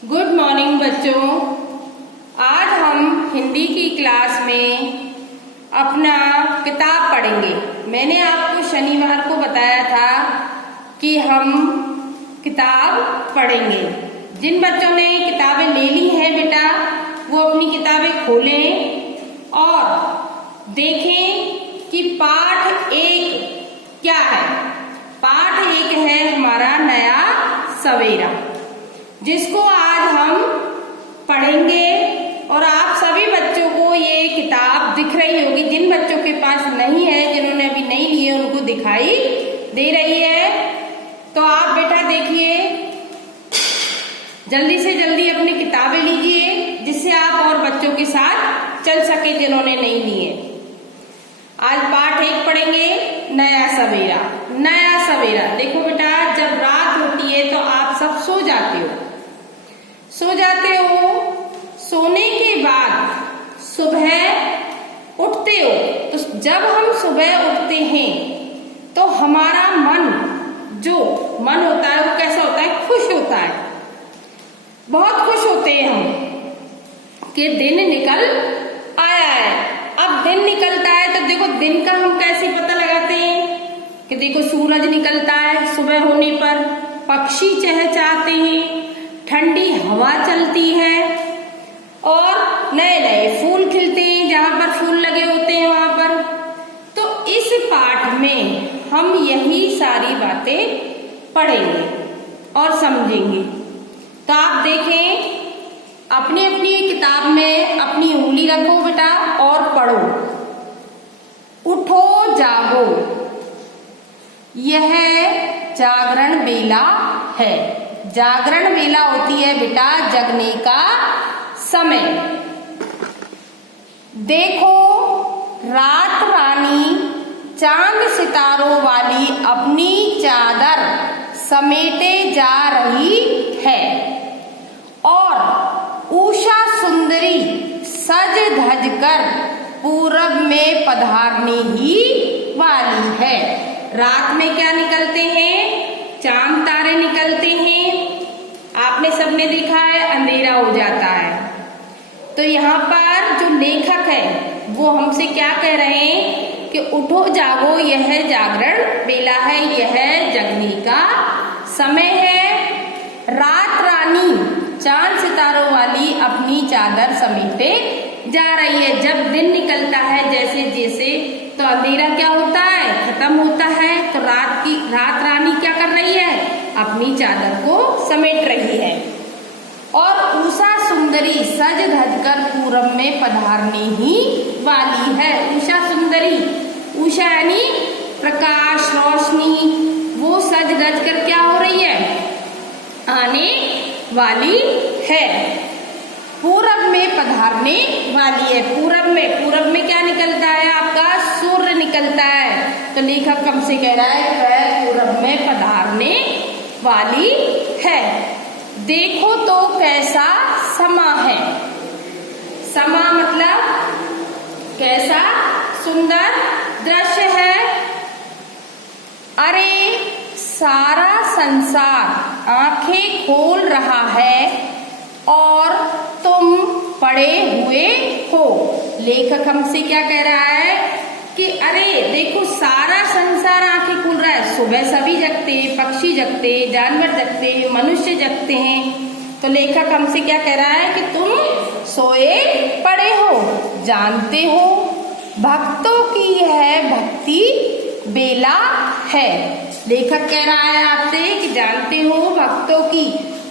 Good morning बच्चों। आज हम हिंदी की क्लास में अपना किताब पढ़ेंगे। मैंने आपको शनिवार को बताया था कि हम किताब पढ़ेंगे। जिन बच्चों ने किताबें ले ली हैं बेटा, वो अपनी किताबें खोलें और देखें कि पाठ 1 क्या है। पाठ 1 है हमारा नया सवेरा, जिसको आज हम पढ़ेंगे। और आप सभी बच्चों को ये किताब दिख रही होगी। जिन बच्चों के पास नहीं है, जिन्होंने अभी नहीं ली है, उनको दिखाई दे रही है। तो आप बेटा देखिए, जल्दी से जल्दी अपनी किताबें लीजिए, जिससे आप और बच्चों के साथ चल सके जिन्होंने नहीं ली है। आज पाठ 1 पढ़ेंगे, नया सवेरा। नया सवेरा देखो बेटा, जब रात होती है तो आप सब सो जाते हो। सोने के बाद सुबह उठते हो। तो जब हम सुबह उठते हैं तो हमारा मन होता है, वो कैसा होता है? खुश होता है। बहुत खुश होते हैं हम कि दिन निकल आया है। अब दिन निकलता है तो देखो, दिन का हम कैसे पता लगाते हैं कि देखो सूरज निकलता है सुबह होने पर, पक्षी चहचहाते हैं, ठंडी हवा चलती है और नए नए फूल खिलते हैं। जहां पर फूल लगे होते हैं वहां पर। तो इस पाठ में हम यही सारी बातें पढ़ेंगे और समझेंगे। तो आप देखें, अपनी अपनी किताब में अपनी उंगली रखो बेटा और पढ़ो। उठो जागो, यह जागरण बेला है। जागरण बेला होती है बेटा जगने का समय। देखो रात रानी चांद सितारों वाली अपनी चादर समेटे जा रही है और उषा सुंदरी सज धज कर पूरब में पधारने ही वाली है। रात में क्या निकलते हैं? चांद तारे निकलते हैं। आपने सबने देखा है, अंधेरा हो जाता है। तो यहाँ पर जो लेखक है वो हमसे क्या कह रहे हैं कि उठो जागो, यह जागरण बेला है, यह जगने का समय है। रात रानी चांद सितारों वाली अपनी चादर समेटे जा रही है। जब दिन निकलता है जैसे जैसे, तो अंधेरा क्या होता है? खत्म होता है। तो रात रानी क्या कर रही है? अपनी चादर को समेट रही है और उषा सुंदरी सज धज कर पूरब में पधारने ही वाली है। उषा सुंदरी, उषा यानी प्रकाश, रोशनी, वो सज धज कर क्या हो रही है? आने वाली है। पूरब में पधारने वाली है। पूरब में क्या निकलता है? आपका सूर्य निकलता है। तो लेखक हमसे कह रहा है वह पूरब में पधारने वाली है। देखो तो कैसा समा है। समा मतलब कैसा सुंदर दृश्य है। अरे सारा संसार आंखें खोल रहा है और तुम पड़े हुए हो। लेखक हमसे क्या कह रहा है कि अरे देखो, सारा संसार आंखें खोल रहा है। सुबह सभी जगते हैं, पक्षी जगते हैं, जानवर जगते हैं, मनुष्य जगते हैं। तो लेखक हमसे क्या कह रहा है कि तुम सोए पड़े हो। जानते हो भक्तों की यह भक्ति बेला है। लेखक कह रहा है आपसे कि जानते हो भक्तों की।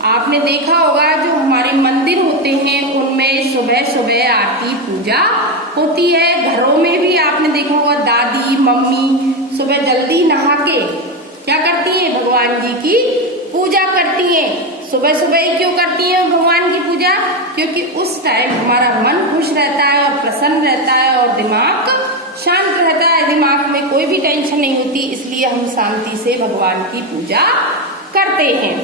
आपने देखा होगा जो हमारे मंदिर होते हैं उनमें सुबह सुबह आरती पूजा होती है। घरों में भी आपने देखा होगा दादी मम्मी सुबह जल्दी नहा के क्या करती हैं? भगवान जी की पूजा करती हैं। सुबह सुबह ही क्यों करती हैं भगवान की पूजा? क्योंकि उस टाइम हमारा मन खुश रहता है और प्रसन्न रहता है और दिमाग शांत रहता है। दिमाग में कोई भी टेंशन नहीं होती, इसलिए हम शांति से भगवान की पूजा करते हैं।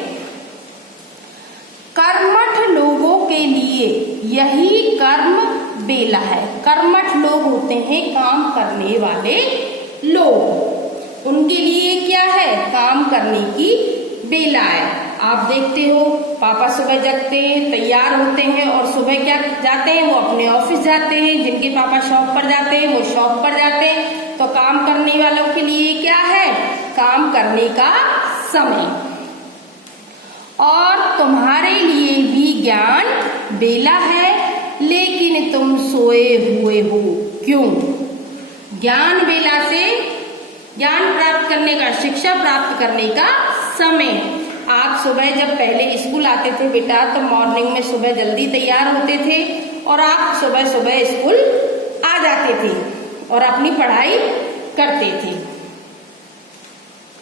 कर्मठ लोगों के लिए यही कर्म बेला है। कर्मठ लोग होते हैं काम करने वाले लोग, उनके लिए क्या है? काम करने की बेला है। आप देखते हो पापा सुबह जगते हैं, तैयार होते हैं और सुबह क्या जाते हैं, वो अपने ऑफिस जाते हैं। जिनके पापा शॉप पर जाते हैं वो शॉप पर जाते हैं। तो काम करने वालों के लिए क्या है, काम करने का समय। और तुम्हारे लिए भी ज्ञान बेला है, लेकिन तुम सोए हुए हो। क्यों? ज्ञान बेला से ज्ञान प्राप्त करने का, शिक्षा प्राप्त करने का समय। आप सुबह जब पहले स्कूल आते थे बेटा, तो मॉर्निंग में सुबह जल्दी तैयार होते थे और आप सुबह सुबह स्कूल आ जाते थे और अपनी पढ़ाई करते थे।